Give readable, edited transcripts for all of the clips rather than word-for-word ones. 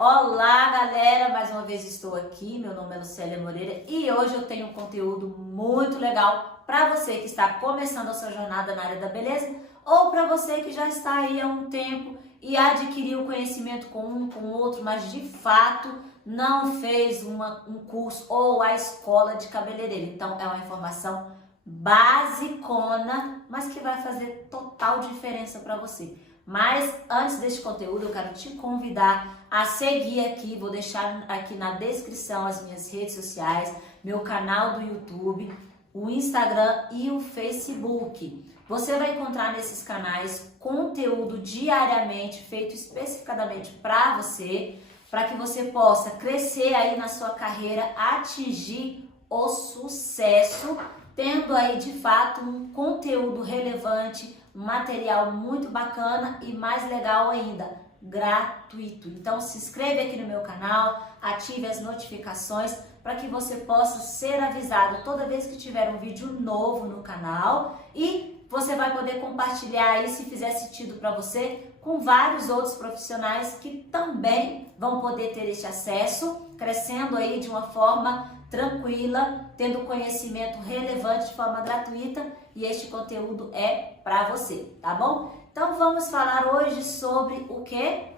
Olá, galera! Mais uma vez estou aqui. Meu nome é Lucélia Moreira e hoje eu tenho um conteúdo muito legal para você que está começando a sua jornada na área da beleza ou para você que já está aí há um tempo e adquiriu conhecimento com um, com outro, mas de fato não fez um curso ou a escola de cabeleireiro. Então é uma informação basicona, mas que vai fazer total diferença para você. Mas antes deste conteúdo, eu quero te convidar a seguir aqui, vou deixar aqui na descrição as minhas redes sociais, meu canal do YouTube, o Instagram e o Facebook. Você vai encontrar nesses canais conteúdo diariamente feito especificadamente para você, para que você possa crescer aí na sua carreira, atingir o sucesso, tendo aí de fato um conteúdo relevante, material muito bacana e mais legal ainda, gratuito. Então se inscreve aqui no meu canal, ative as notificações para que você possa ser avisado toda vez que tiver um vídeo novo no canal e você vai poder compartilhar aí, se fizer sentido para você, com vários outros profissionais que também vão poder ter este acesso, crescendo aí de uma forma tranquila, tendo conhecimento relevante de forma gratuita, e este conteúdo é para você, tá bom? Então vamos falar hoje sobre o quê?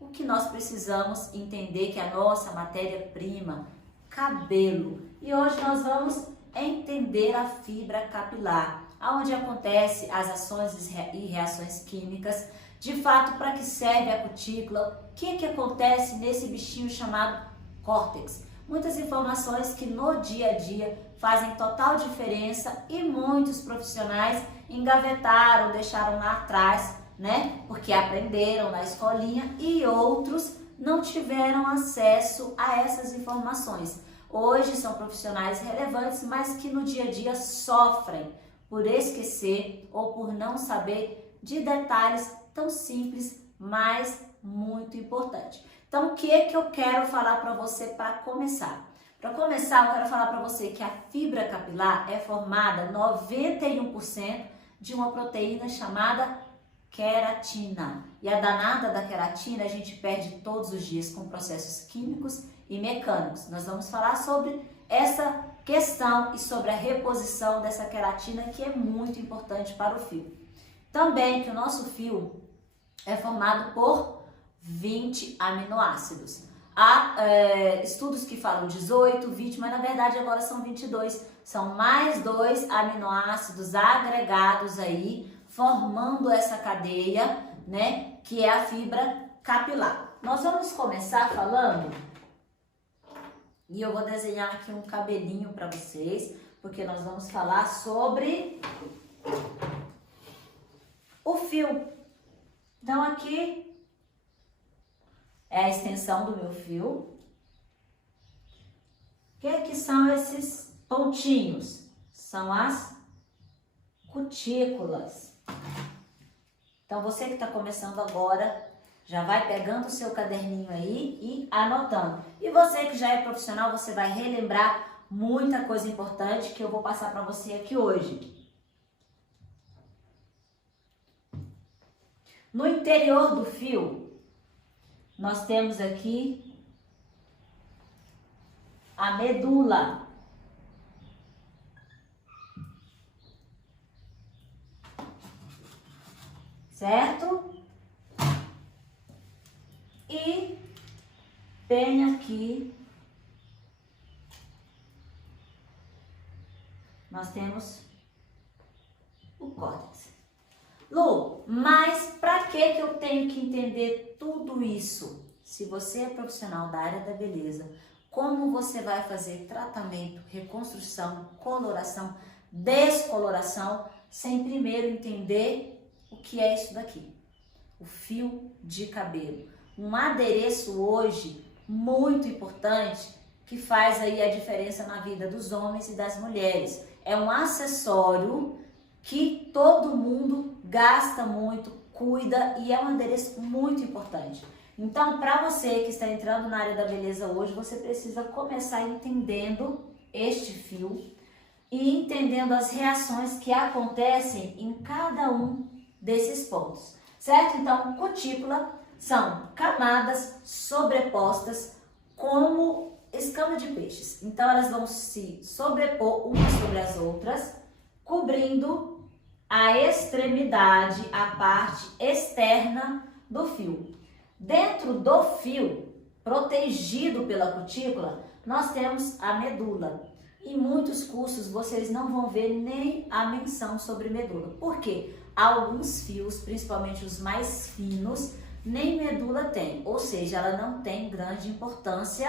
O que nós precisamos entender que é a nossa matéria-prima, cabelo. E hoje nós vamos entender a fibra capilar, aonde acontece as ações e reações químicas, de fato para que serve a cutícula, o que acontece nesse bichinho chamado córtex. Muitas informações que no dia a dia fazem total diferença e muitos profissionais engavetaram, deixaram lá atrás, né? Porque aprenderam na escolinha e outros não tiveram acesso a essas informações. Hoje são profissionais relevantes, mas que no dia a dia sofrem por esquecer ou por não saber de detalhes tão simples, mas muito importante. Então, o que é que eu quero falar para você para começar? Para começar, eu quero falar para você que a fibra capilar é formada 91% de uma proteína chamada queratina. E a danada da queratina a gente perde todos os dias com processos químicos e mecânicos. Nós vamos falar sobre essa questão e sobre a reposição dessa queratina, que é muito importante para o fio. Também que o nosso fio é formado por 20 aminoácidos. Há estudos que falam 18, 20, mas na verdade agora são 22. São mais 2 aminoácidos agregados aí, formando essa cadeia, né, que é a fibra capilar. Nós vamos começar falando, e eu vou desenhar aqui um cabelinho para vocês, porque nós vamos falar sobre o fio. Então aqui é a extensão do meu fio. O que são esses pontinhos? São as cutículas. Então você que está começando agora, já vai pegando o seu caderninho aí e anotando. E você que já é profissional, você vai relembrar muita coisa importante que eu vou passar para você aqui hoje. No interior do fio, nós temos aqui a medula. Certo? E bem aqui nós temos o córtex. Lu, mas para que eu tenho que entender tudo isso? Se você é profissional da área da beleza, como você vai fazer tratamento, reconstrução, coloração, descoloração, sem primeiro entender o que é isso daqui? O fio de cabelo. Um adereço hoje muito importante que faz aí a diferença na vida dos homens e das mulheres. É um acessório que todo mundo gasta muito, cuida e é um adereço muito importante. Então, para você que está entrando na área da beleza hoje, você precisa começar entendendo este fio e entendendo as reações que acontecem em cada um desses pontos, certo? Então, cutícula São camadas sobrepostas como escama de peixes. Então, elas vão se sobrepor umas sobre as outras, cobrindo a extremidade, a parte externa do fio. Dentro do fio, protegido pela cutícula, nós temos a medula. Em muitos cursos vocês não vão ver nem a menção sobre medula. Por quê? Alguns fios, principalmente os mais finos, nem medula tem, ou seja, ela não tem grande importância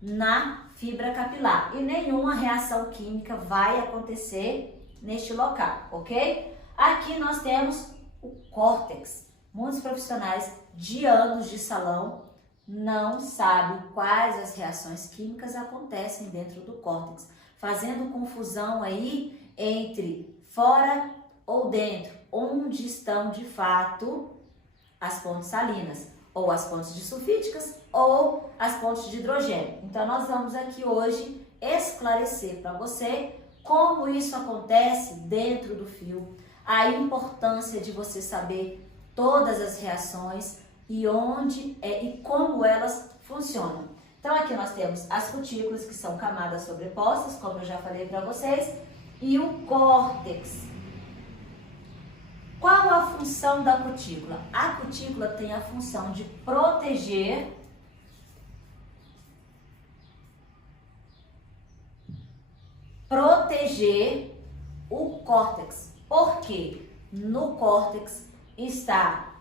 na fibra capilar e nenhuma reação química vai acontecer neste local, ok? Aqui nós temos o córtex. Muitos profissionais de anos de salão não sabem quais as reações químicas acontecem dentro do córtex, fazendo confusão aí entre fora ou dentro, onde estão de fato as pontes salinas, ou as pontes sulfídicas, ou as pontes de hidrogênio. Então, nós vamos aqui hoje esclarecer para você como isso acontece dentro do fio, a importância de você saber todas as reações e onde e como elas funcionam. Então, aqui nós temos as cutículas, que são camadas sobrepostas, como eu já falei para vocês, e o córtex. Qual a função da cutícula? A cutícula tem a função de proteger o córtex. Porque no córtex está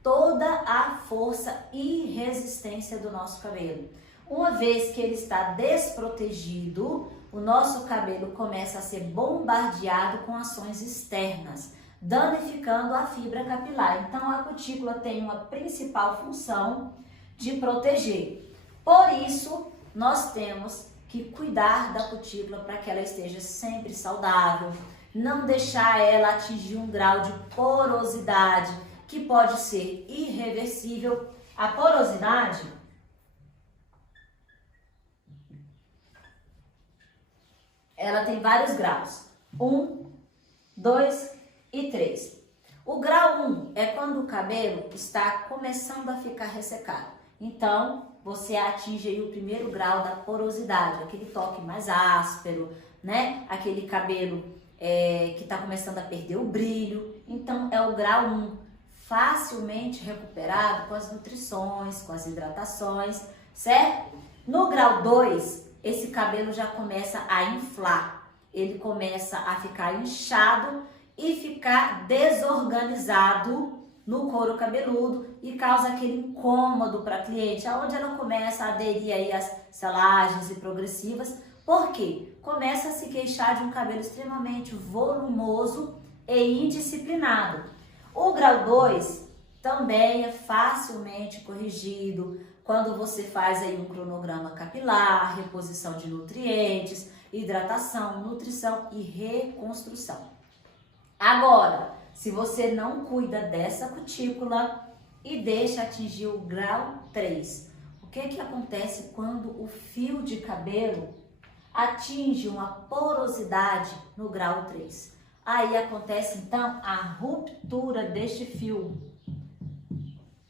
toda a força e resistência do nosso cabelo. Uma vez que ele está desprotegido, o nosso cabelo começa a ser bombardeado com ações externas, danificando a fibra capilar. Então, a cutícula tem uma principal função de proteger. Por isso, nós temos que cuidar da cutícula para que ela esteja sempre saudável, não deixar ela atingir um grau de porosidade que pode ser irreversível. A porosidade ela tem vários graus, 1, 2 e 3. O grau 1 é quando o cabelo está começando a ficar ressecado. Então, você atinge aí o primeiro grau da porosidade, aquele toque mais áspero, né? Aquele cabelo que está começando a perder o brilho. Então, é o grau 1, facilmente recuperado com as nutrições, com as hidratações, certo? No grau 2, esse cabelo já começa a inflar, ele começa a ficar inchado e ficar desorganizado no couro cabeludo e causa aquele incômodo para a cliente, aonde ela começa a aderir aí às selagens e progressivas. Por quê? Começa a se queixar de um cabelo extremamente volumoso e indisciplinado. O grau 2 também é facilmente corrigido quando você faz aí um cronograma capilar, reposição de nutrientes, hidratação, nutrição e reconstrução. Agora, se você não cuida dessa cutícula e deixa atingir o grau 3, o que acontece quando o fio de cabelo atinge uma porosidade no grau 3? Aí acontece então a ruptura deste fio.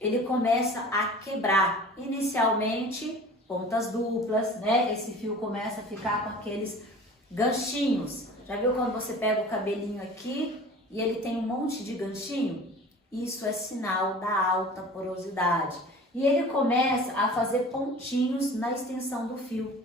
Ele começa a quebrar, inicialmente pontas duplas, né? Esse fio começa a ficar com aqueles ganchinhos. Já viu quando você pega o cabelinho aqui e ele tem um monte de ganchinho? Isso é sinal da alta porosidade. E ele começa a fazer pontinhos na extensão do fio.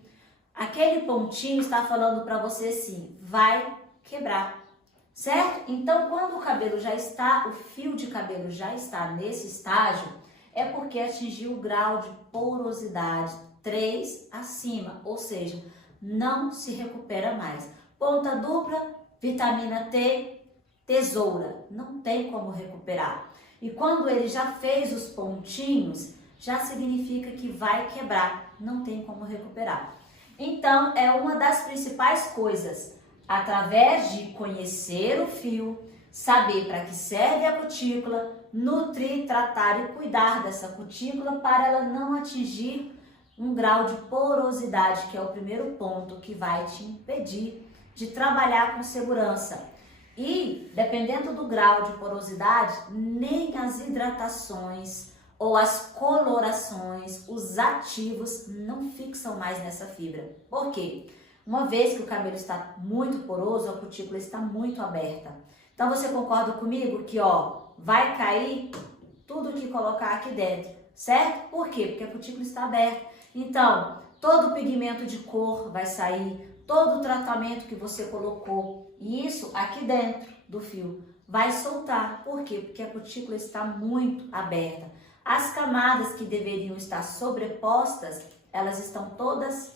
Aquele pontinho está falando para você assim, vai quebrar, certo? Então, quando o cabelo já está, o fio de cabelo já está nesse estágio, é porque atingiu o grau de porosidade 3 acima, ou seja, não se recupera mais. Ponta dupla, vitamina T, tesoura, não tem como recuperar. E quando ele já fez os pontinhos, já significa que vai quebrar, não tem como recuperar. Então, é uma das principais coisas, através de conhecer o fio, saber para que serve a cutícula, nutrir, tratar e cuidar dessa cutícula para ela não atingir um grau de porosidade, que é o primeiro ponto que vai te impedir de trabalhar com segurança. E, dependendo do grau de porosidade, nem as hidratações ou as colorações, os ativos não fixam mais nessa fibra. Por quê? Uma vez que o cabelo está muito poroso, a cutícula está muito aberta. Então você concorda comigo que vai cair tudo que colocar aqui dentro, certo? Por quê? Porque a cutícula está aberta. Então, todo o pigmento de cor vai sair, todo o tratamento que você colocou, e isso aqui dentro do fio vai soltar. Por quê? Porque a cutícula está muito aberta. As camadas que deveriam estar sobrepostas, elas estão todas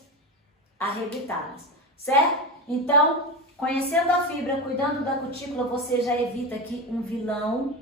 arrebentadas, certo? Então, conhecendo a fibra, cuidando da cutícula, você já evita aqui um vilão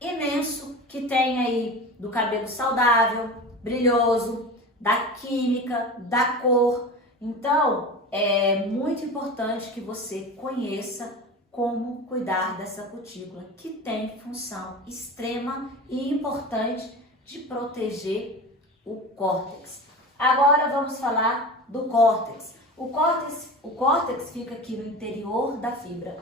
imenso que tem aí do cabelo saudável, brilhoso, da química, da cor. Então, é muito importante que você conheça como cuidar dessa cutícula, que tem função extrema e importante de proteger o córtex. Agora vamos falar do córtex. O córtex fica aqui no interior da fibra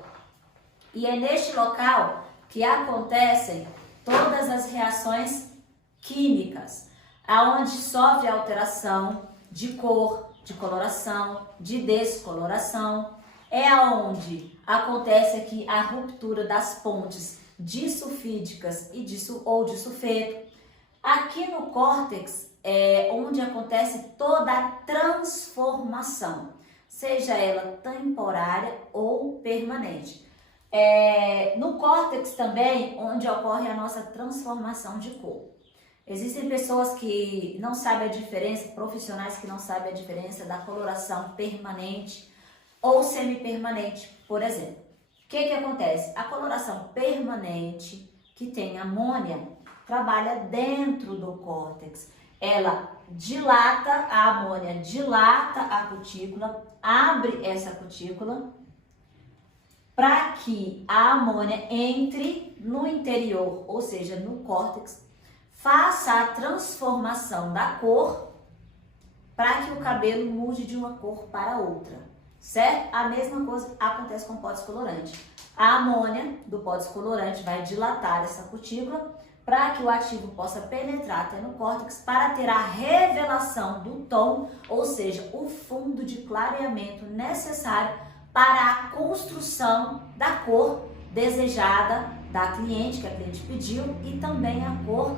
e é neste local que acontecem todas as reações químicas, aonde sofre alteração de cor, de coloração, de descoloração. É aonde acontece aqui a ruptura das pontes disulfídicas ou de sulfeto. Aqui no córtex é onde acontece toda a transformação, seja ela temporária ou permanente. No córtex também onde ocorre a nossa transformação de cor. Existem pessoas que não sabem a diferença, profissionais que não sabem a diferença da coloração permanente ou semipermanente, por exemplo. O que acontece? A coloração permanente, que tem amônia, trabalha dentro do córtex. Ela dilata, a amônia dilata a cutícula, abre essa cutícula para que a amônia entre no interior, ou seja, no córtex, faça a transformação da cor para que o cabelo mude de uma cor para outra, certo? A mesma coisa acontece com o pó descolorante. A amônia do pó descolorante vai dilatar essa cutícula para que o ativo possa penetrar até no córtex para ter a revelação do tom, ou seja, o fundo de clareamento necessário para a construção da cor desejada da cliente, que a cliente pediu, e também a cor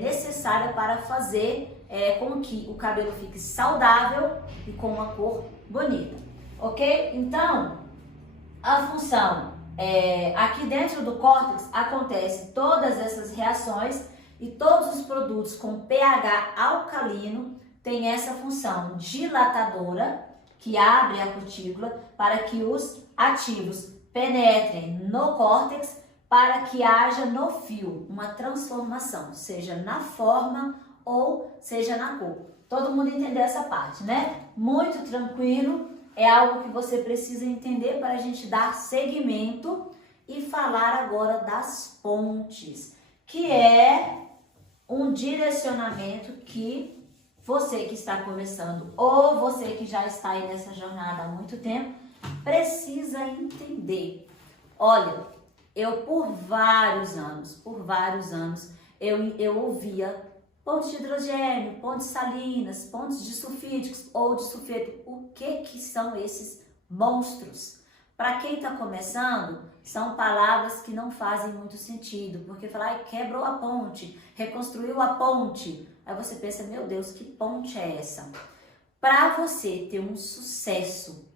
necessária para fazer com que o cabelo fique saudável e com uma cor bonita, ok? Então, a função aqui dentro do córtex acontece todas essas reações e todos os produtos com pH alcalino têm essa função dilatadora que abre a cutícula para que os ativos penetrem no córtex para que haja no fio uma transformação, seja na forma ou seja na cor. Todo mundo entendeu essa parte, né? Muito tranquilo, é algo que você precisa entender para a gente dar seguimento e falar agora das pontes, que é um direcionamento que você que está começando ou você que já está aí nessa jornada há muito tempo precisa entender. Olha, eu por vários anos, eu ouvia pontes de hidrogênio, pontes salinas, pontes de sulfídicos ou de sulfeto. O que são esses monstros? Para quem está começando, são palavras que não fazem muito sentido, porque falar quebrou a ponte, reconstruiu a ponte. Aí você pensa, meu Deus, que ponte é essa? Para você ter um sucesso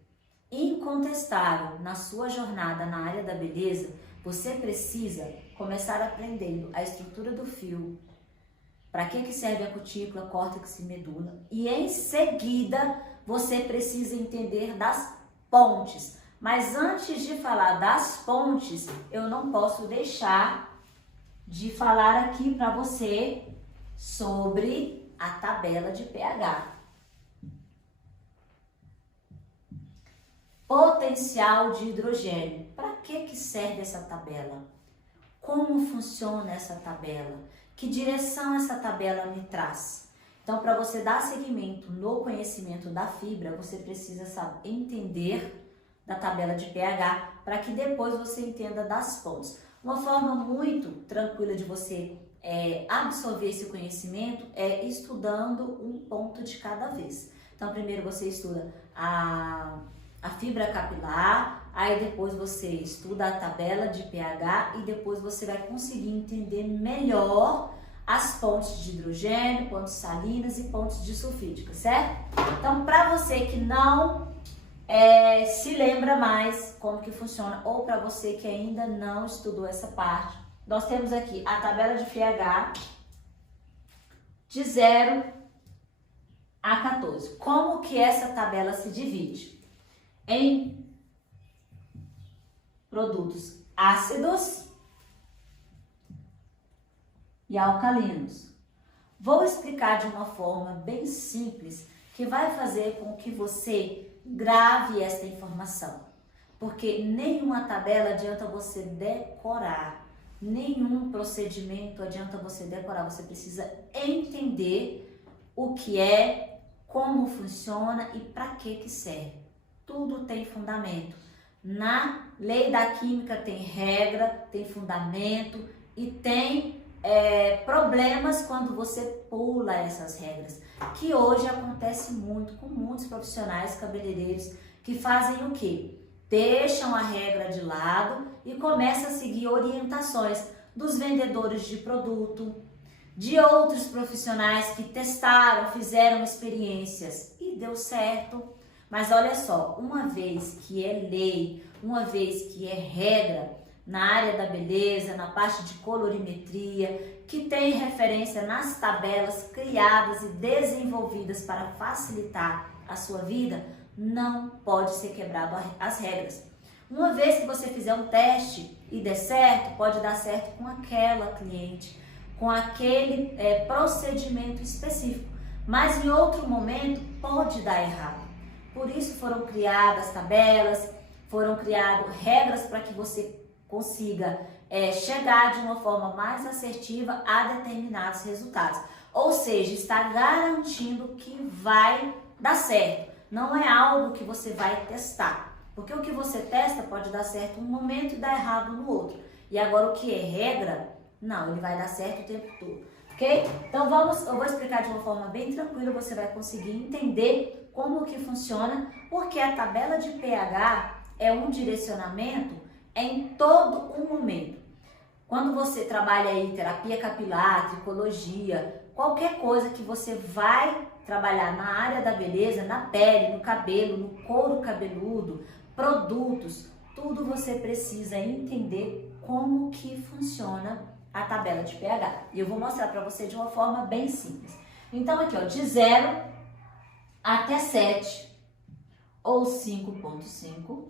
incontestável na sua jornada na área da beleza, você precisa começar aprendendo a estrutura do fio, para que serve a cutícula, córtex e medula, e em seguida você precisa entender das pontes. Mas antes de falar das pontes, eu não posso deixar de falar aqui para você sobre a tabela de pH. Potencial de hidrogênio. Para que serve essa tabela? Como funciona essa tabela? Que direção essa tabela me traz? Então, para você dar seguimento no conhecimento da fibra, você precisa entender da tabela de pH para que depois você entenda das pontes. Uma forma muito tranquila de você absorver esse conhecimento é estudando um ponto de cada vez. Então, primeiro você estuda a fibra capilar, aí depois você estuda a tabela de pH e depois você vai conseguir entender melhor as pontes de hidrogênio, pontes salinas e pontes disulfídicas, certo? Então, para você que não se lembra mais como que funciona, ou para você que ainda não estudou essa parte, nós temos aqui a tabela de pH de 0 a 14. Como que essa tabela se divide? Em produtos ácidos e alcalinos. Vou explicar de uma forma bem simples que vai fazer com que você grave esta informação, porque nenhuma tabela adianta você decorar, nenhum procedimento adianta você decorar, você precisa entender o que é, como funciona e para que serve. Tudo tem fundamento. Na lei da química tem regra, tem fundamento e tem problemas quando você pula essas regras, que hoje acontece muito com muitos profissionais cabeleireiros que fazem o quê? Deixam a regra de lado e começam a seguir orientações dos vendedores de produto, de outros profissionais que testaram, fizeram experiências e deu certo. Mas olha só, uma vez que é lei, uma vez que é regra na área da beleza, na parte de colorimetria, que tem referência nas tabelas criadas e desenvolvidas para facilitar a sua vida, não pode ser quebrado as regras. Uma vez que você fizer um teste e der certo, pode dar certo com aquela cliente, com aquele procedimento específico, mas em outro momento pode dar errado. Por isso foram criadas tabelas, foram criadas regras para que você consiga chegar de uma forma mais assertiva a determinados resultados. Ou seja, está garantindo que vai dar certo. Não é algo que você vai testar. Porque o que você testa pode dar certo um momento e dar errado no outro. E agora o que é regra, não, ele vai dar certo o tempo todo. Ok? Então eu vou explicar de uma forma bem tranquila, você vai conseguir entender como que funciona, porque a tabela de pH é um direcionamento em todo um momento. Quando você trabalha aí terapia capilar, tricologia, qualquer coisa que você vai trabalhar na área da beleza, na pele, no cabelo, no couro cabeludo, produtos, tudo você precisa entender como que funciona a tabela de pH. E eu vou mostrar para você de uma forma bem simples. Então aqui, ó, de 0 até 7 ou 5.5,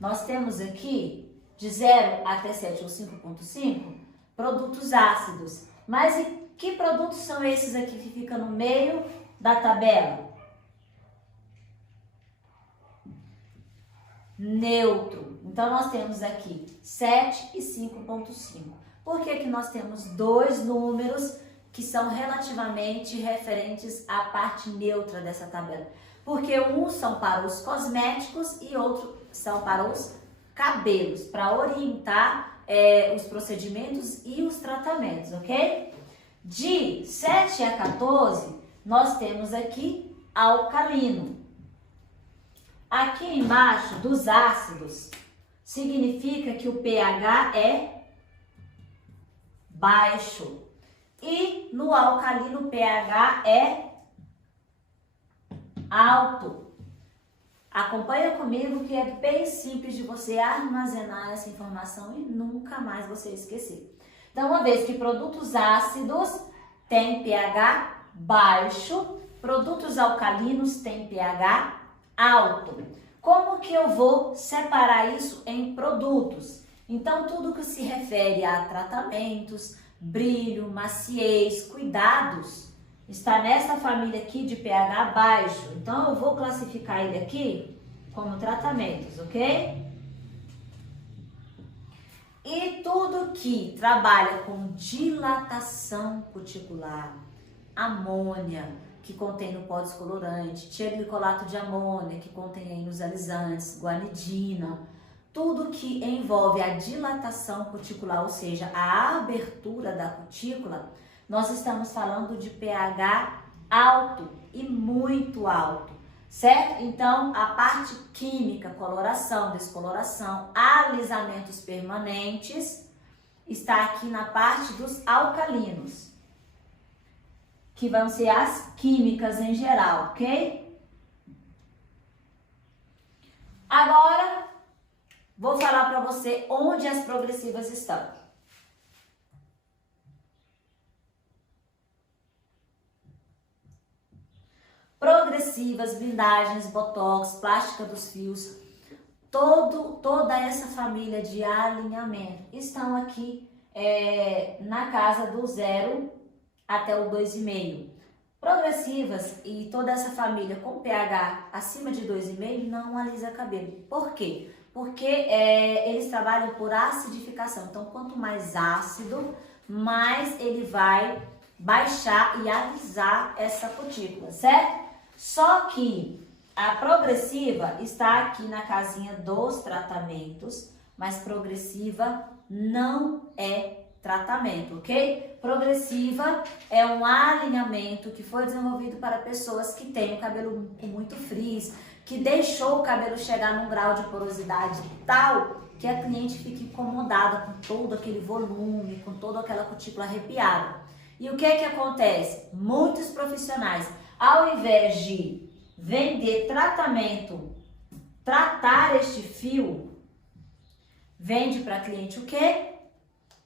nós temos aqui de 0 até 7 ou 5.5, produtos ácidos. Mas e que produtos são esses aqui que ficam no meio da tabela? Neutro. Então, nós temos aqui 7 e 5.5. Por que que nós temos dois números que são relativamente referentes à parte neutra dessa tabela? Porque uns são para os cosméticos e outros são para os cabelos, para orientar os procedimentos e os tratamentos, ok? De 7 a 14, nós temos aqui alcalino. Aqui embaixo dos ácidos, significa que o pH é baixo. E no alcalino o pH é alto. Acompanha comigo que é bem simples de você armazenar essa informação e nunca mais você esquecer. Então, uma vez que produtos ácidos têm pH baixo, produtos alcalinos têm pH alto. Como que eu vou separar isso em produtos? Então, tudo que se refere a tratamentos, brilho, maciez, cuidados, está nessa família aqui de pH baixo. Então, eu vou classificar ele aqui como tratamentos, ok? E tudo que trabalha com dilatação cuticular, amônia, que contém no pó descolorante, tioglicolato de amônia, que contém aí nos alisantes, guanidina, tudo que envolve a dilatação cuticular, ou seja, a abertura da cutícula, nós estamos falando de pH alto e muito alto, certo? Então, a parte química, coloração, descoloração, alisamentos permanentes, está aqui na parte dos alcalinos, que vão ser as químicas em geral, ok? Agora, vou falar para você onde as progressivas estão. Progressivas, blindagens, botox, plástica dos fios, toda essa família de alinhamento estão aqui na casa do 0 até o 2,5. Progressivas e toda essa família com pH acima de 2,5 não alisa cabelo. Por quê? Porque eles trabalham por acidificação. Então, quanto mais ácido, mais ele vai baixar e alisar essa cutícula, certo? Só que a progressiva está aqui na casinha dos tratamentos, mas progressiva não é tratamento, ok? Progressiva é um alinhamento que foi desenvolvido para pessoas que têm o cabelo muito frizz, que deixou o cabelo chegar num grau de porosidade tal que a cliente fica incomodada com todo aquele volume, com toda aquela cutícula arrepiada. E o que é que acontece? Muitos profissionais, ao invés de vender tratamento, tratar este fio, vende para cliente o quê?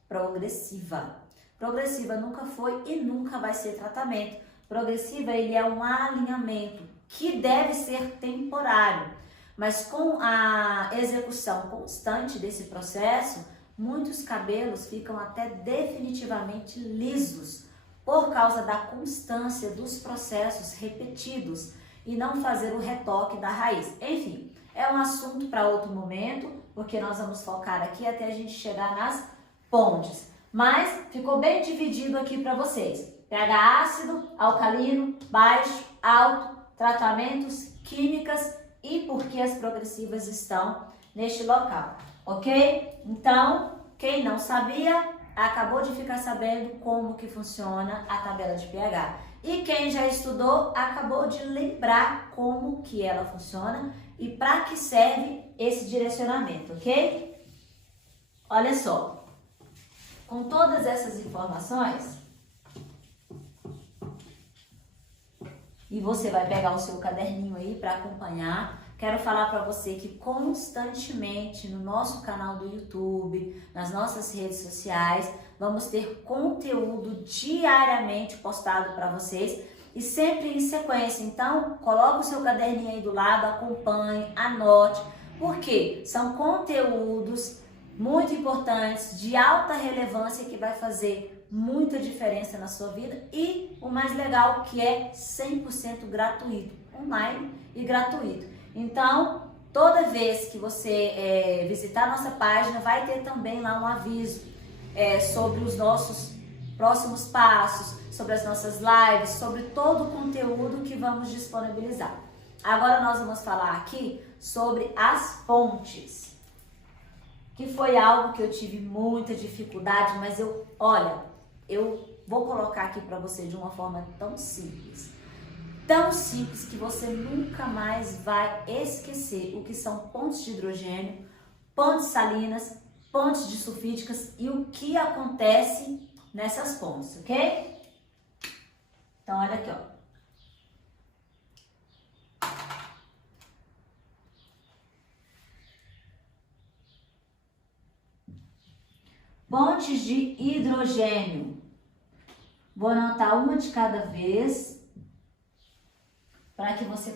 Progressiva. Progressiva nunca foi e nunca vai ser tratamento. Progressiva, ele é um alinhamento que deve ser temporário, mas com a execução constante desse processo, muitos cabelos ficam até definitivamente lisos por causa da constância dos processos repetidos e não fazer o retoque da raiz. Enfim, é um assunto para outro momento, porque nós vamos focar aqui até a gente chegar nas pontes. Mas ficou bem dividido aqui para vocês. pH ácido, alcalino, baixo, alto, tratamentos, químicas e por que as progressivas estão neste local, ok? Então, quem não sabia, acabou de ficar sabendo como que funciona a tabela de pH. E quem já estudou, acabou de lembrar como que ela funciona e para que serve esse direcionamento, ok? Olha só, com todas essas informações, e você vai pegar o seu caderninho aí para acompanhar. Quero falar para você que constantemente no nosso canal do YouTube, nas nossas redes sociais, vamos ter conteúdo diariamente postado para vocês e sempre em sequência. Então, coloque o seu caderninho aí do lado, acompanhe, anote, porque são conteúdos muito importantes, de alta relevância, que vai fazer muita diferença na sua vida e o mais legal que é 100% gratuito, online e gratuito. Então, toda vez que você visitar a nossa página, vai ter também lá um aviso sobre os nossos próximos passos, sobre as nossas lives, sobre todo o conteúdo que vamos disponibilizar. Agora nós vamos falar aqui sobre as pontes, que foi algo que eu tive muita dificuldade, mas eu vou colocar aqui para você de uma forma tão simples que você nunca mais vai esquecer o que são pontes de hidrogênio, pontes salinas, pontes disulfídicas e o que acontece nessas pontes, ok? Então, olha aqui, ó. Pontes de hidrogênio. Vou anotar uma de cada vez para que você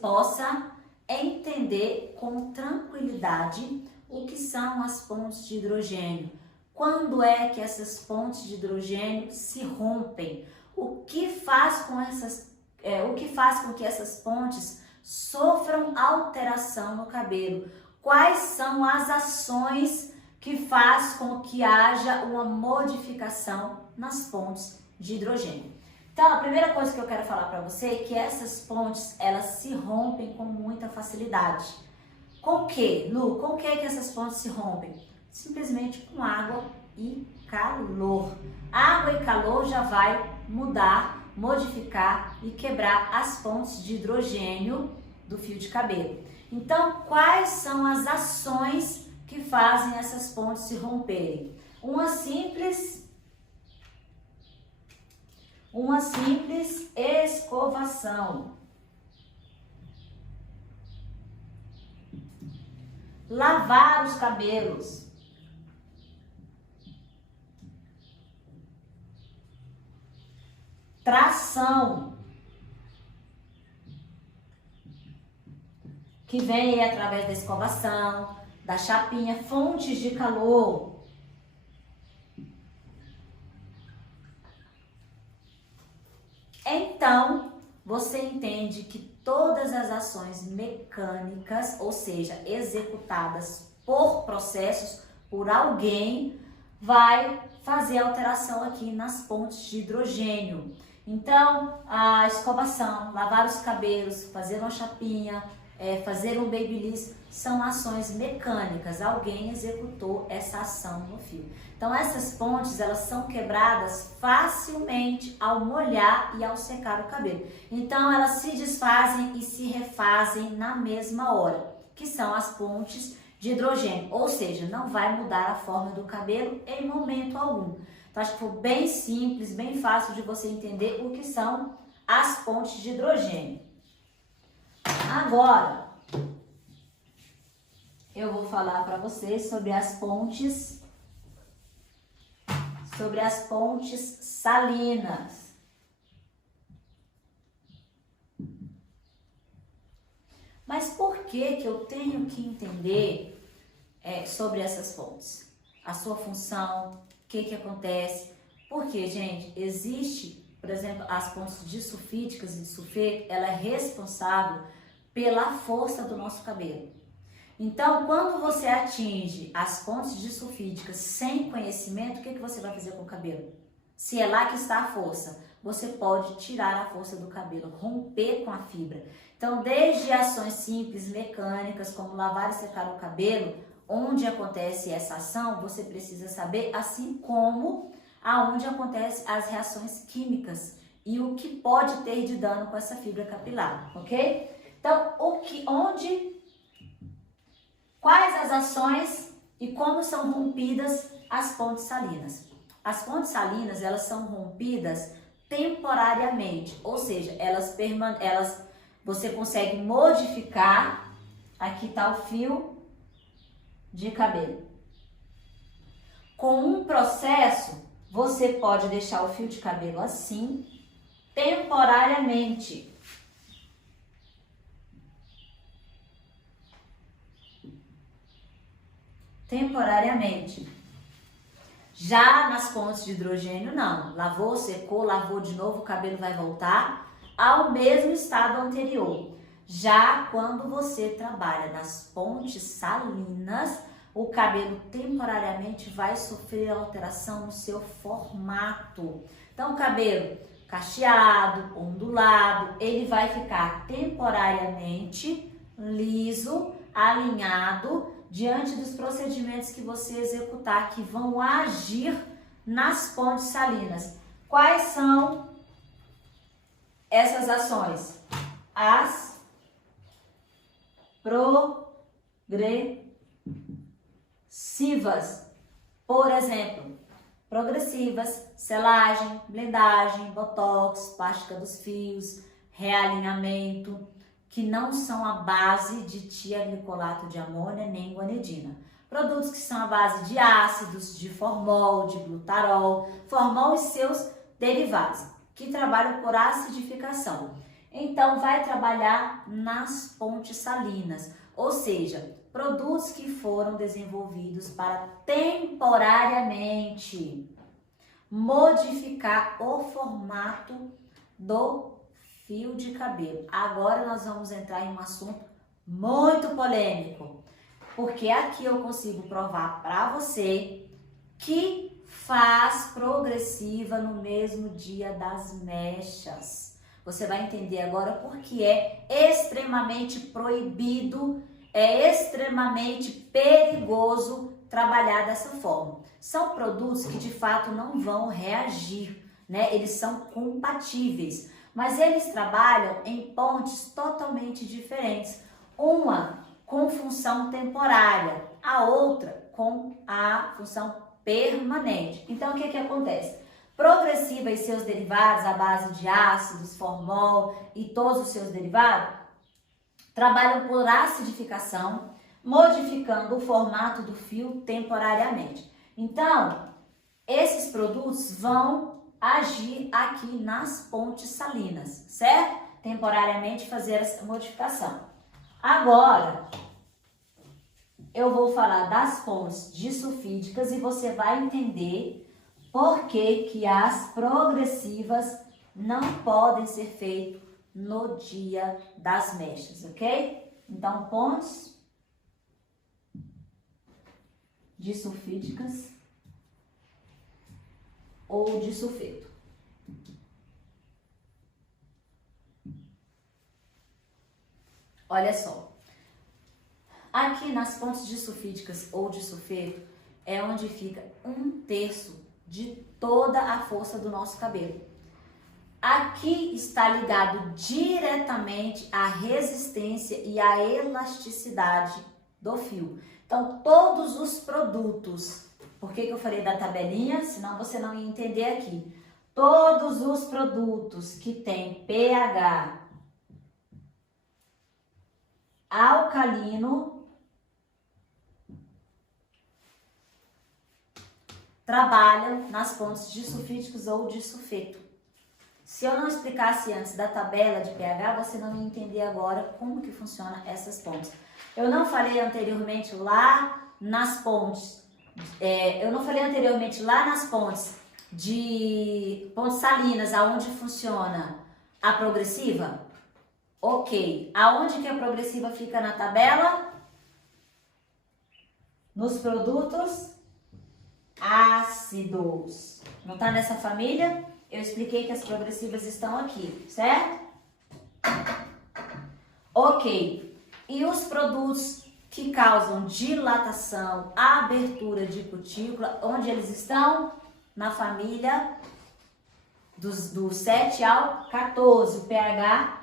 possa entender com tranquilidade o que são as pontes de hidrogênio. Quando é que essas pontes de hidrogênio se rompem? O que faz com que essas pontes sofram alteração no cabelo? Quais são as ações que faz com que haja uma modificação nas pontes de hidrogênio? Então, a primeira coisa que eu quero falar para você é que essas pontes, elas se rompem com muita facilidade. Com o que, Lu? Com o que essas pontes se rompem? Simplesmente com água e calor. Água e calor já vai mudar, modificar e quebrar as pontes de hidrogênio do fio de cabelo. Então, quais são as ações que fazem essas pontes se romperem? Uma simples escovação. Lavar os cabelos. Tração, que vem através da escovação, da chapinha, fontes de calor. Então, você entende que todas as ações mecânicas, ou seja, executadas por processos, por alguém, vai fazer alteração aqui nas pontes de hidrogênio. Então, a escovação, lavar os cabelos, fazer uma chapinha, fazer um babyliss, são ações mecânicas. Alguém executou essa ação no fio. Então, essas pontes, elas são quebradas facilmente ao molhar e ao secar o cabelo. Então, elas se desfazem e se refazem na mesma hora, que são as pontes de hidrogênio. Ou seja, não vai mudar a forma do cabelo em momento algum. Então, acho que foi bem simples, bem fácil de você entender o que são as pontes de hidrogênio. Agora, eu vou falar para vocês sobre as pontes salinas. Mas por que eu tenho que entender sobre essas pontes? A sua função, o que acontece? Porque, gente, existe, por exemplo, as pontes disulfídicas e de sulfeto, ela é responsável pela força do nosso cabelo. Então, quando você atinge as pontes disulfídicas sem conhecimento, o que você vai fazer com o cabelo? Se é lá que está a força, você pode tirar a força do cabelo, romper com a fibra. Então, desde ações simples, mecânicas, como lavar e secar o cabelo, onde acontece essa ação, você precisa saber, assim como aonde acontecem as reações químicas e o que pode ter de dano com essa fibra capilar, ok? Então, quais as ações e como são rompidas as pontes salinas? As pontes salinas, elas são rompidas temporariamente, ou seja, você consegue modificar, aqui está o fio de cabelo. Com um processo, você pode deixar o fio de cabelo assim, temporariamente. Já nas pontes de hidrogênio, não. Lavou, secou, lavou de novo, o cabelo vai voltar ao mesmo estado anterior. Já quando você trabalha nas pontes salinas, o cabelo temporariamente vai sofrer alteração no seu formato. Então, o cabelo cacheado, ondulado, ele vai ficar temporariamente liso, alinhado, diante dos procedimentos que você executar, que vão agir nas pontes salinas. Quais são essas ações? As progressivas. Por exemplo, progressivas, selagem, blendagem, botox, plástica dos fios, realinhamento, que não são a base de tiaglicolato de amônia nem guanidina. Produtos que são a base de ácidos, de formol, de glutarol, formol e seus derivados, que trabalham por acidificação. Então, vai trabalhar nas pontes salinas, ou seja, produtos que foram desenvolvidos para temporariamente modificar o formato do fio de cabelo. Agora nós vamos entrar em um assunto muito polêmico, porque aqui eu consigo provar para você que faz progressiva no mesmo dia das mechas. Você vai entender agora por que é extremamente proibido é extremamente perigoso trabalhar dessa forma. São produtos que de fato não vão reagir, né? Eles são compatíveis, mas eles trabalham em pontes totalmente diferentes. Uma com função temporária, a outra com a função permanente. Então, o que que acontece? Progressiva e seus derivados, à base de ácidos, formol e todos os seus derivados, trabalham por acidificação, modificando o formato do fio temporariamente. Então, esses produtos vão agir aqui nas pontes salinas, certo? Temporariamente fazer essa modificação. Agora, eu vou falar das pontes disulfídicas e você vai entender por que as progressivas não podem ser feitas no dia das mechas, ok? Então, pontes disulfídicas ou disulfeto. Olha só, aqui nas pontes disulfídicas ou disulfeto é onde fica 1/3 de toda a força do nosso cabelo. Aqui está ligado diretamente à resistência e à elasticidade do fio. Então, todos os produtos, por que eu falei da tabelinha? Senão você não ia entender aqui. Todos os produtos que têm pH alcalino trabalham nas pontes disulfídicos ou disulfeto. Se eu não explicasse antes da tabela de pH, você não ia entender agora como que funciona essas pontes. Eu não falei anteriormente lá nas pontes, de pontes salinas, aonde funciona a progressiva? Ok. Aonde que a progressiva fica na tabela? Nos produtos ácidos. Não tá nessa família? Eu expliquei que as progressivas estão aqui, certo? Ok. E os produtos que causam dilatação, abertura de cutícula, onde eles estão? Na família do 7 ao 14, o pH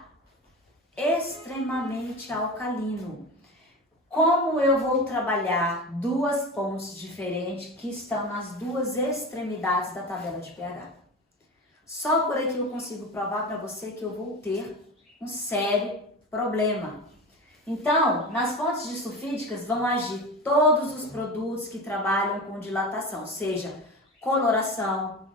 extremamente alcalino. Como eu vou trabalhar duas pontes diferentes que estão nas duas extremidades da tabela de pH? Só por aqui eu consigo provar para você que eu vou ter um sério problema. Então, nas pontes disulfídicas vão agir todos os produtos que trabalham com dilatação, seja coloração,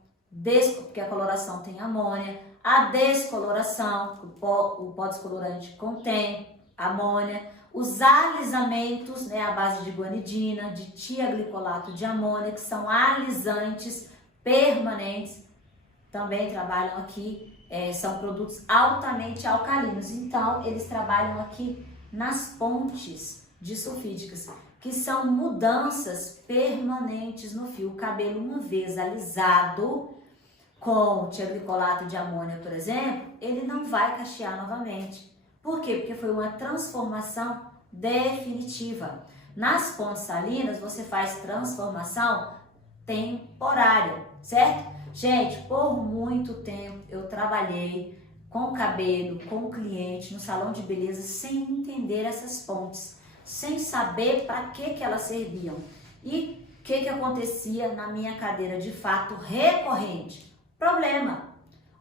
porque a coloração tem amônia, a descoloração, o pó descolorante contém amônia, os alisamentos, né, à base de guanidina, de tiaglicolato de amônia, que são alisantes permanentes, também trabalham aqui, são produtos altamente alcalinos. Então, eles trabalham aqui nas pontes disulfídicas, que são mudanças permanentes no fio. O cabelo, uma vez alisado com tiaglicolato de amônia, por exemplo, ele não vai cachear novamente. Por quê? Porque foi uma transformação definitiva. Nas pontes salinas, você faz transformação temporária, certo? Gente, por muito tempo eu trabalhei com cabelo, com cliente, no salão de beleza, sem entender essas pontes, sem saber para que elas serviam. E o que acontecia na minha cadeira de fato recorrente? Problema.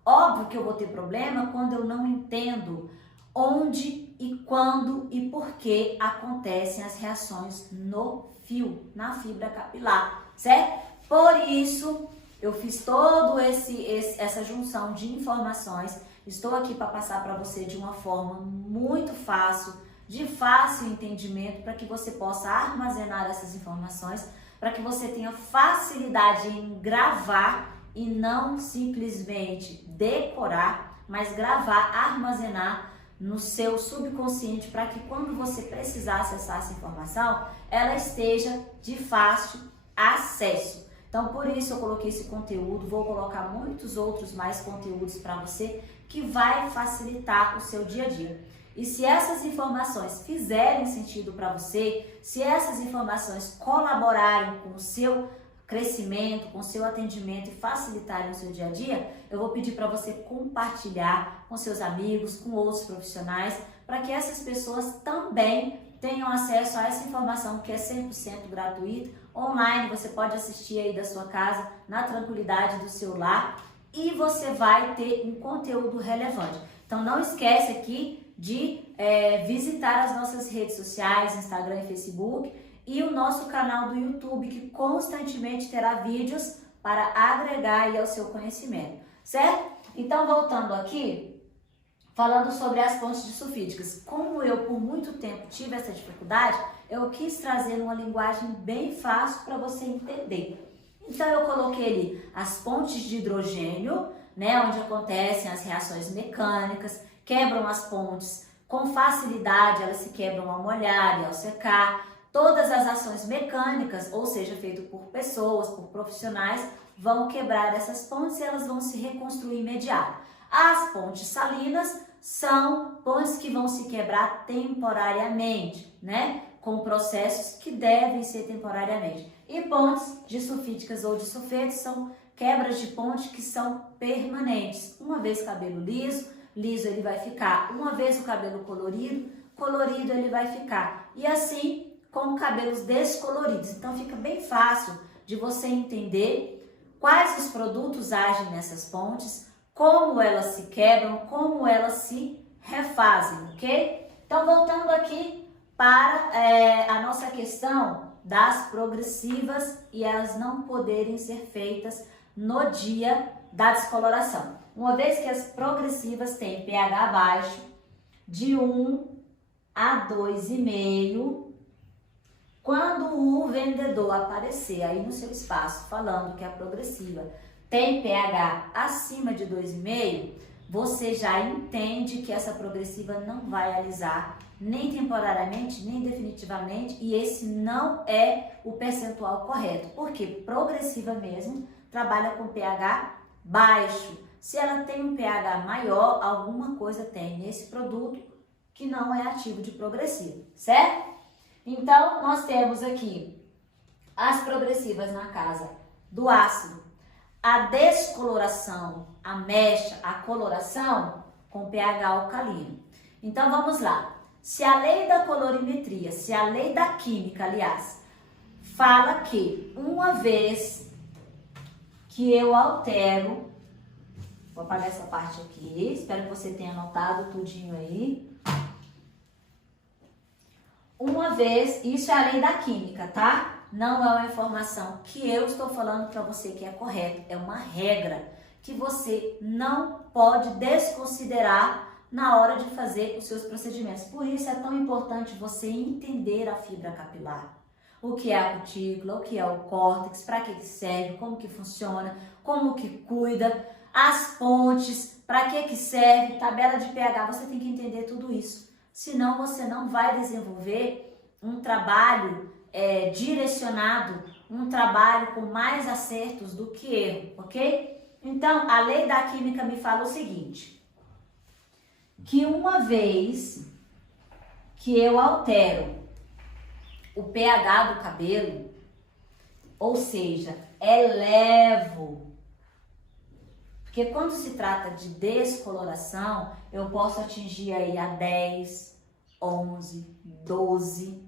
Óbvio que eu vou ter problema quando eu não entendo onde e quando e por que acontecem as reações no fio, na fibra capilar, certo? Por isso, eu fiz todo essa junção de informações. Estou aqui para passar para você de uma forma muito fácil, de fácil entendimento, para que você possa armazenar essas informações, para que você tenha facilidade em gravar e não simplesmente decorar, mas gravar, armazenar no seu subconsciente, para que quando você precisar acessar essa informação, ela esteja de fácil acesso. Então, por isso eu coloquei esse conteúdo, vou colocar muitos outros mais conteúdos para você, que vai facilitar o seu dia a dia. E se essas informações fizerem sentido para você, se essas informações colaborarem com o seu crescimento, com o seu atendimento e facilitarem o seu dia a dia, eu vou pedir para você compartilhar com seus amigos, com outros profissionais, para que essas pessoas também tenham acesso a essa informação que é 100% gratuita, online, você pode assistir aí da sua casa, na tranquilidade do seu lar, e você vai ter um conteúdo relevante. Então não esquece aqui de visitar as nossas redes sociais, Instagram e Facebook, e o nosso canal do YouTube, que constantemente terá vídeos para agregar aí ao seu conhecimento, certo? Então voltando aqui, falando sobre as pontes disulfídicas, como eu por muito tempo tive essa dificuldade, eu quis trazer uma linguagem bem fácil para você entender. Então eu coloquei ali as pontes de hidrogênio, né, onde acontecem as reações mecânicas, quebram as pontes com facilidade, elas se quebram ao molhar e ao secar. Todas as ações mecânicas, ou seja, feito por pessoas, por profissionais, vão quebrar essas pontes e elas vão se reconstruir imediato. As pontes salinas são pontes que vão se quebrar temporariamente, né? Com processos que devem ser temporariamente. E pontes disulfídicas ou disulfetos são quebras de ponte que são permanentes. Uma vez cabelo liso, liso ele vai ficar. Uma vez o cabelo colorido, colorido ele vai ficar. E assim com cabelos descoloridos. Então fica bem fácil de você entender quais os produtos agem nessas pontes, como elas se quebram, como elas se refazem, ok? Então, voltando aqui para a nossa questão das progressivas e elas não poderem ser feitas no dia da descoloração. Uma vez que as progressivas têm pH baixo, de 1 a 2,5, quando o vendedor aparecer aí no seu espaço falando que a progressiva tem pH acima de 2,5, você já entende que essa progressiva não vai alisar nem temporariamente, nem definitivamente, e esse não é o percentual correto, porque progressiva mesmo trabalha com pH baixo. Se ela tem um pH maior, alguma coisa tem nesse produto que não é ativo de progressiva, certo? Então, nós temos aqui as progressivas na casa do ácido, a descoloração, a mecha, a coloração com pH alcalino. Então, vamos lá. Se a lei da colorimetria, se a lei da química, aliás, fala que uma vez que eu altero, vou apagar essa parte aqui, espero que você tenha anotado tudinho aí. Uma vez, isso é a lei da química, tá? Não é uma informação que eu estou falando para você que é correta, é uma regra que você não pode desconsiderar na hora de fazer os seus procedimentos. Por isso é tão importante você entender a fibra capilar. O que é a cutícula, o que é o córtex, para que serve, como que funciona, como que cuida, as pontes, para que serve, tabela de pH, você tem que entender tudo isso. Senão você não vai desenvolver um trabalho direcionado, um trabalho com mais acertos do que erro, ok? Então, a lei da química me fala o seguinte, que uma vez que eu altero o pH do cabelo, ou seja, elevo, porque quando se trata de descoloração, eu posso atingir aí a 10, 11, 12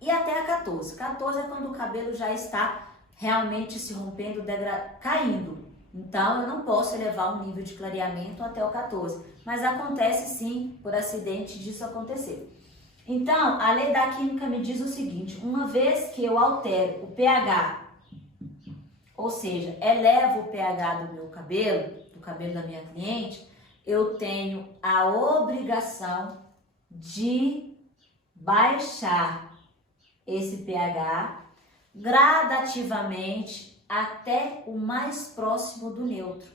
e até a 14. 14 é quando o cabelo já está realmente se rompendo, caindo. Então, eu não posso elevar o nível de clareamento até o 14. Mas acontece sim, por acidente, disso acontecer. Então, a lei da química me diz o seguinte, uma vez que eu altero o pH, ou seja, elevo o pH do meu cabelo, do cabelo da minha cliente, eu tenho a obrigação de baixar esse pH gradativamente até o mais próximo do neutro.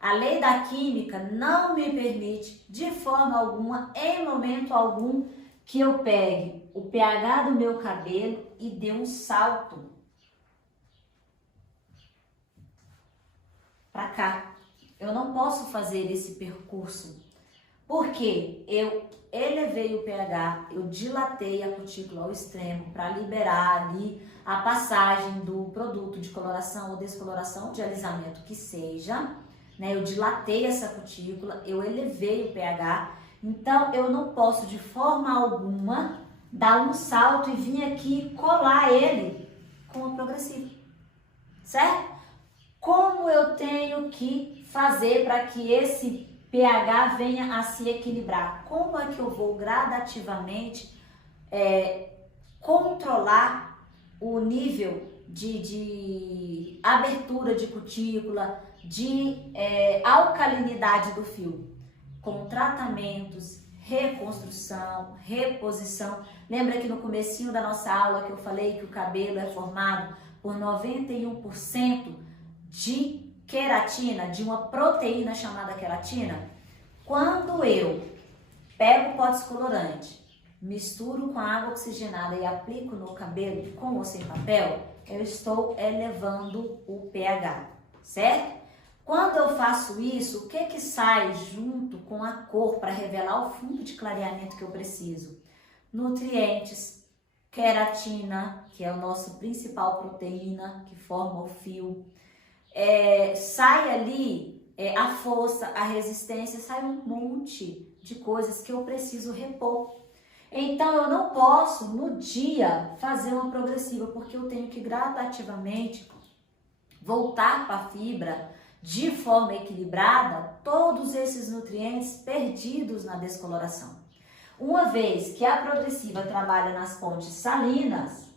A lei da química não me permite, de forma alguma, em momento algum, que eu pegue o pH do meu cabelo e dê um salto para cá. Eu não posso fazer esse percurso, Porque eu elevei o pH, eu dilatei a cutícula ao extremo para liberar ali a passagem do produto de coloração ou descoloração, de alisamento que seja, né? Eu dilatei essa cutícula, eu elevei o pH, então eu não posso de forma alguma dar um salto e vir aqui colar ele com o progressivo, certo? Como eu tenho que fazer para que esse pH venha a se equilibrar? Como é que eu vou gradativamente controlar o nível de abertura de cutícula, de alcalinidade do fio? Com tratamentos, reconstrução, reposição. Lembra que no comecinho da nossa aula que eu falei que o cabelo é formado por 91% de queratina, de uma proteína chamada queratina? Quando eu pego o pó descolorante, misturo com água oxigenada e aplico no cabelo com ou sem papel, eu estou elevando o pH, certo? Quando eu faço isso, o que sai junto com a cor para revelar o fundo de clareamento que eu preciso? Nutrientes, queratina, que é o nosso principal proteína que forma o fio, sai ali a força, a resistência, sai um monte de coisas que eu preciso repor. Então eu não posso no dia fazer uma progressiva, porque eu tenho que gradativamente voltar para a fibra de forma equilibrada todos esses nutrientes perdidos na descoloração. Uma vez que a progressiva trabalha nas pontes salinas,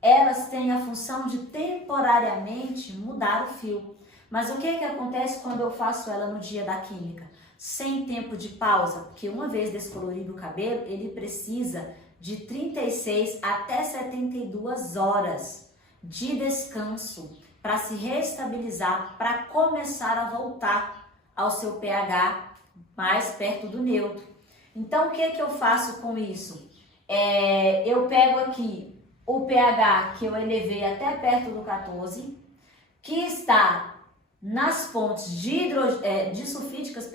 elas têm a função de temporariamente mudar o fio. Mas o que acontece quando eu faço ela no dia da química? Sem tempo de pausa, porque uma vez descolorido o cabelo, ele precisa de 36 até 72 horas de descanso para se reestabilizar, para começar a voltar ao seu pH mais perto do neutro. Então, o que eu faço com isso? Eu pego aqui o pH que eu elevei até perto do 14, que está nas pontes disulfídicas,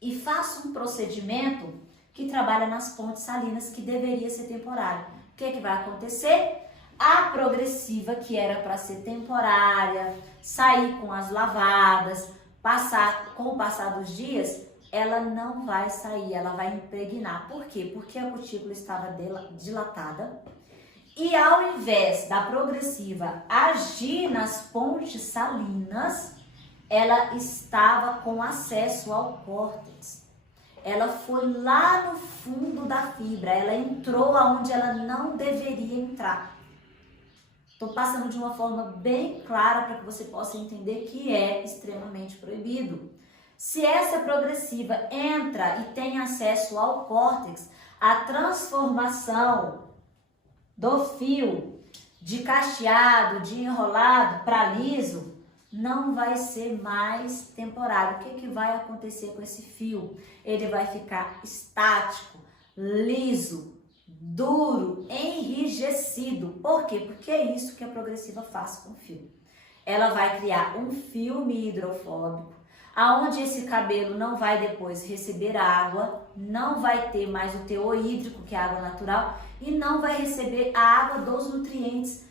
e faço um procedimento que trabalha nas pontes salinas, que deveria ser temporário. O que vai acontecer? A progressiva, que era para ser temporária, sair com as lavadas, com o passar dos dias, ela não vai sair, ela vai impregnar. Por quê? Porque a cutícula estava dilatada e ao invés da progressiva agir nas pontes salinas, ela estava com acesso ao córtex. Ela foi lá no fundo da fibra, ela entrou aonde ela não deveria entrar. Estou passando de uma forma bem clara para que você possa entender que é extremamente proibido. Se essa progressiva entra e tem acesso ao córtex, a transformação do fio de cacheado, de enrolado para liso, não vai ser mais temporário. O que vai acontecer com esse fio? Ele vai ficar estático, liso, duro, enrijecido. Por quê? Porque é isso que a progressiva faz com o fio. Ela vai criar um filme hidrofóbico, aonde esse cabelo não vai depois receber água, não vai ter mais o teor hídrico, que é a água natural, e não vai receber a água dos nutrientes,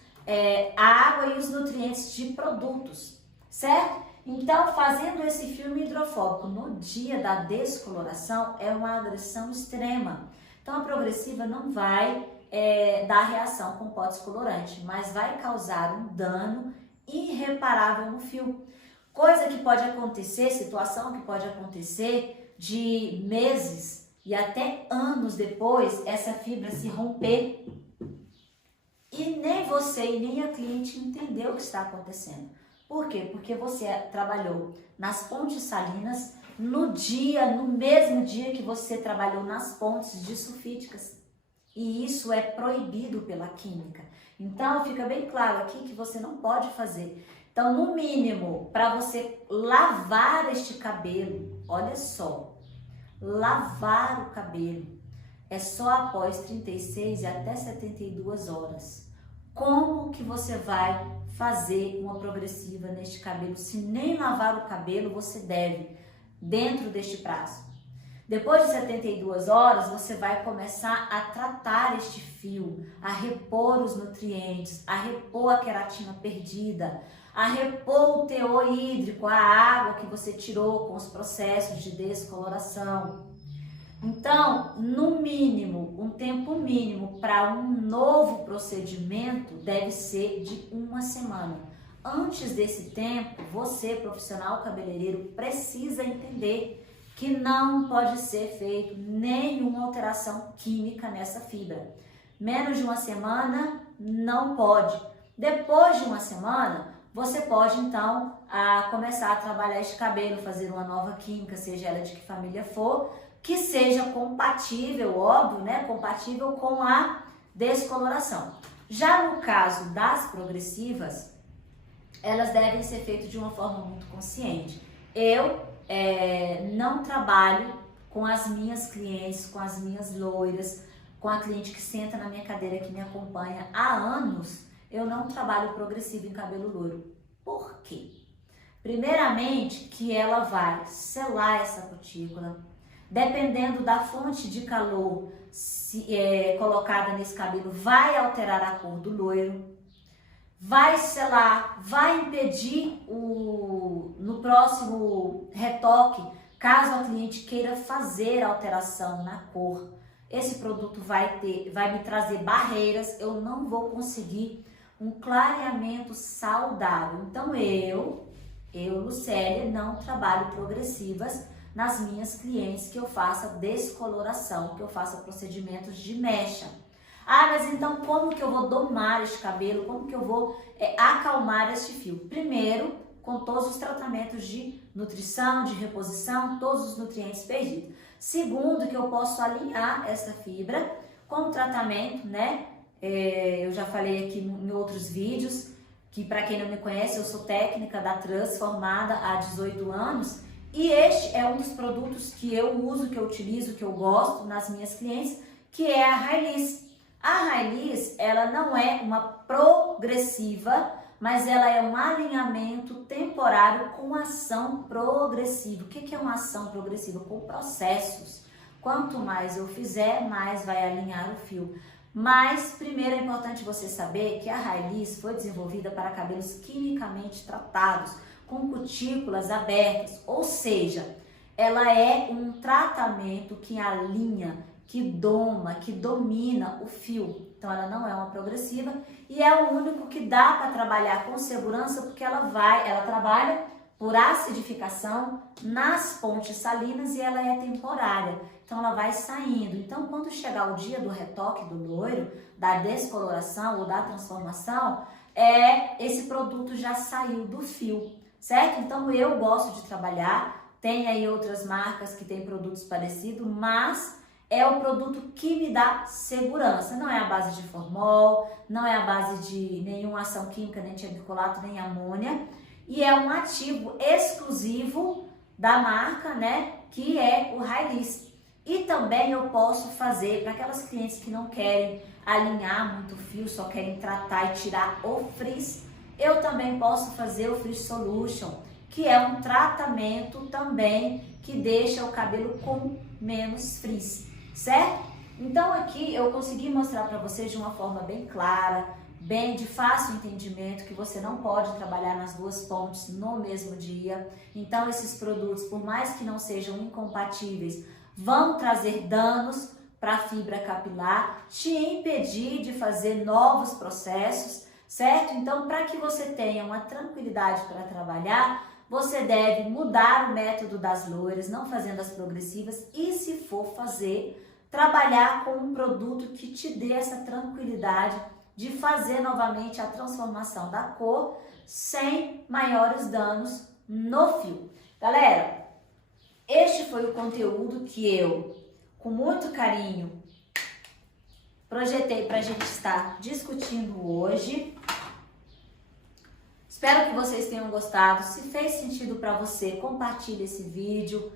a água e os nutrientes de produtos, certo? Então, fazendo esse filme hidrofóbico no dia da descoloração é uma agressão extrema. Então, a progressiva não vai dar reação com pó descolorante, mas vai causar um dano irreparável no fio. Coisa que pode acontecer, situação que pode acontecer de meses e até anos depois, essa fibra se romper e nem você e nem a cliente entendeu o que está acontecendo. Por quê? Porque você trabalhou nas pontes salinas no mesmo dia que você trabalhou nas pontes disulfídicas. E isso é proibido pela química. Então, fica bem claro aqui que você não pode fazer. Então, no mínimo, para você lavar este cabelo, olha só, lavar o cabelo é só após 36 e até 72 horas. como que você vai fazer uma progressiva neste cabelo, se nem lavar o cabelo você deve, dentro deste prazo. Depois de 72 horas, você vai começar a tratar este fio, a repor os nutrientes, a repor a queratina perdida, a repor o teor hídrico, a água que você tirou com os processos de descoloração. Então, no mínimo, um tempo mínimo para um novo procedimento deve ser de 1 semana. Antes desse tempo, você, profissional cabeleireiro, precisa entender que não pode ser feito nenhuma alteração química nessa fibra. Menos de 1 semana, não pode. Depois de 1 semana, você pode então começar a trabalhar este cabelo, fazer uma nova química, seja ela de que família for, que seja compatível, óbvio, né? Compatível com a descoloração. Já no caso das progressivas, elas devem ser feitas de uma forma muito consciente. Eu não trabalho com as minhas clientes, com as minhas loiras, com a cliente que senta na minha cadeira, que me acompanha há anos, eu não trabalho progressivo em cabelo loiro. Por quê? Primeiramente, que ela vai selar essa cutícula. Dependendo da fonte de calor colocada nesse cabelo, vai alterar a cor do loiro, vai selar, vai impedir no próximo retoque, caso a cliente queira fazer alteração na cor. Esse produto vai me trazer barreiras, eu não vou conseguir um clareamento saudável. Então eu, Lucélia, não trabalho progressivas nas minhas clientes, que eu faça descoloração, que eu faça procedimentos de mecha. Mas então como que eu vou domar este cabelo? Como que eu vou acalmar este fio? Primeiro, com todos os tratamentos de nutrição, de reposição, todos os nutrientes perdidos. Segundo, que eu posso alinhar essa fibra com o tratamento, né? Eu já falei aqui em outros vídeos, que para quem não me conhece, eu sou técnica da Trans, formada há 18 anos, e este é um dos produtos que eu uso, que eu utilizo, que eu gosto nas minhas clientes, que é a Railis. A Railis, ela não é uma progressiva, mas ela é um alinhamento temporário com ação progressiva. O que é uma ação progressiva? Com processos. Quanto mais eu fizer, mais vai alinhar o fio. Mas, primeiro é importante você saber que a Railis foi desenvolvida para cabelos quimicamente tratados, com cutículas abertas, ou seja, ela é um tratamento que alinha, que doma, que domina o fio. Então ela não é uma progressiva e é o único que dá para trabalhar com segurança, porque ela trabalha por acidificação nas pontes salinas e ela é temporária. Então ela vai saindo. Então quando chegar o dia do retoque do loiro, da descoloração ou da transformação, esse produto já saiu do fio, certo? Então eu gosto de trabalhar, tem aí outras marcas que têm produtos parecidos, mas é o produto que me dá segurança. Não é a base de formol, não é a base de nenhuma ação química, nem tiamicolato, nem amônia. E é um ativo exclusivo da marca, né? Que é o Railis. E também eu posso fazer para aquelas clientes que não querem alinhar muito fio, só querem tratar e tirar o frizz. Eu também posso fazer o Frizz Solution, que é um tratamento também que deixa o cabelo com menos frizz, certo? Então aqui eu consegui mostrar para vocês de uma forma bem clara, bem de fácil entendimento, que você não pode trabalhar nas duas pontes no mesmo dia. Então esses produtos, por mais que não sejam incompatíveis, vão trazer danos para a fibra capilar, te impedir de fazer novos processos, certo? Então, para que você tenha uma tranquilidade para trabalhar, você deve mudar o método das loiras, não fazendo as progressivas, e se for fazer, trabalhar com um produto que te dê essa tranquilidade de fazer novamente a transformação da cor sem maiores danos no fio. Galera, este foi o conteúdo que eu, com muito carinho, projetei para a gente estar discutindo hoje. Espero que vocês tenham gostado. Se fez sentido para você, compartilhe esse vídeo.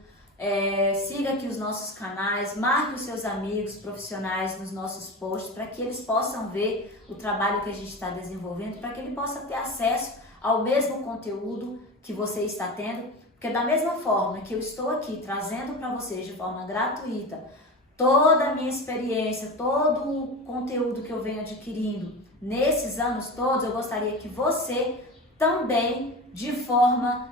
siga aqui os nossos canais, marque os seus amigos profissionais nos nossos posts para que eles possam ver o trabalho que a gente está desenvolvendo, para que ele possa ter acesso ao mesmo conteúdo que você está tendo, porque da mesma forma que eu estou aqui trazendo para vocês de forma gratuita toda a minha experiência, todo o conteúdo que eu venho adquirindo nesses anos todos, eu gostaria que você também, de forma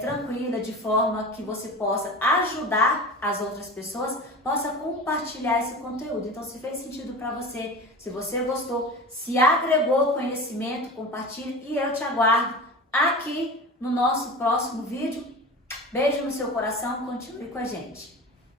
tranquila, de forma que você possa ajudar as outras pessoas, possa compartilhar esse conteúdo. Então, se fez sentido para você, se você gostou, se agregou conhecimento, compartilhe e eu te aguardo aqui no nosso próximo vídeo. Beijo no seu coração, continue com a gente.